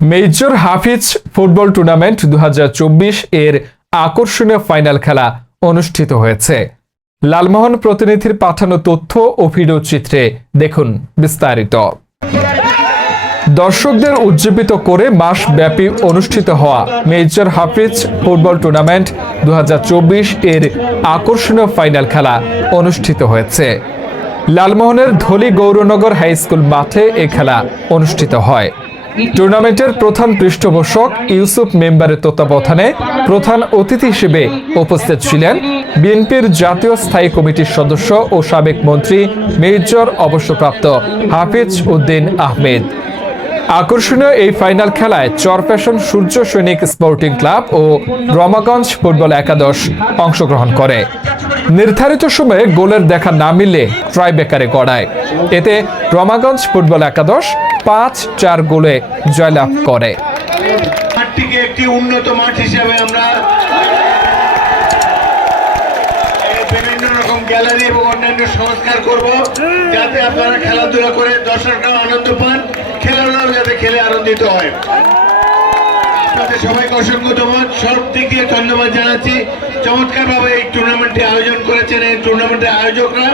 Major হাফিজ football tournament দু হাজার চব্বিশ এর আকর্ষণীয় ফাইনাল খেলা অনুষ্ঠিত হয়েছে। লালমোহন প্রতিনিধির পাঠানো তথ্য ও ভিডিও চিত্রে দেখুন বিস্তারিত। দর্শকদের উজ্জীবিত করে মাসব্যাপী অনুষ্ঠিত হওয়া মেজর হাফিজ ফুটবল টুর্নামেন্ট দু হাজার চব্বিশ এর আকর্ষণীয় ফাইনাল খেলা অনুষ্ঠিত হয়েছে। লালমোহনের ধলি গৌরনগর হাই স্কুল মাঠে এ খেলা অনুষ্ঠিত হয়। টুর্নামেন্টের প্রধান পৃষ্ঠপোষক ইউসুফ মেম্বারের তত্ত্বাবধানে প্রধান অতিথি হিসেবে উপস্থিত ছিলেন বিএনপির জাতীয় স্থায়ী কমিটির সদস্য ও সাবেক মন্ত্রী মেজর অবসরপ্রাপ্ত হাফিজ উদ্দিন আহমেদ। আকর্ষণীয় এই ফাইনাল খেলায় চরপেশন সূর্য সৈনিক স্পোর্টিং ক্লাব ও রমাগঞ্জ ফুটবল একাদশ অংশগ্রহণ করে। নির্ধারিত সময়ে গোলের দেখা না মিললে ট্রাইবেকারে গড়ায়। এতে রমাগঞ্জ ফুটবল একাদশ পাঁচ চার গোলে জয়লাভ করে। একটি উন্নত মাঠ খেলাধুলা করে দর্শকরাও আনন্দ পান যাতে খেলে আনন্দিত হয়। আপনাদের সবাইকে অসংখ্য ধন্যবাদ। সব দিক দিয়ে ধন্যবাদ জানাচ্ছি। চমৎকারভাবে এই টুর্নামেন্টটি আয়োজন করেছেন এই টুর্নামেন্টের আয়োজকরা।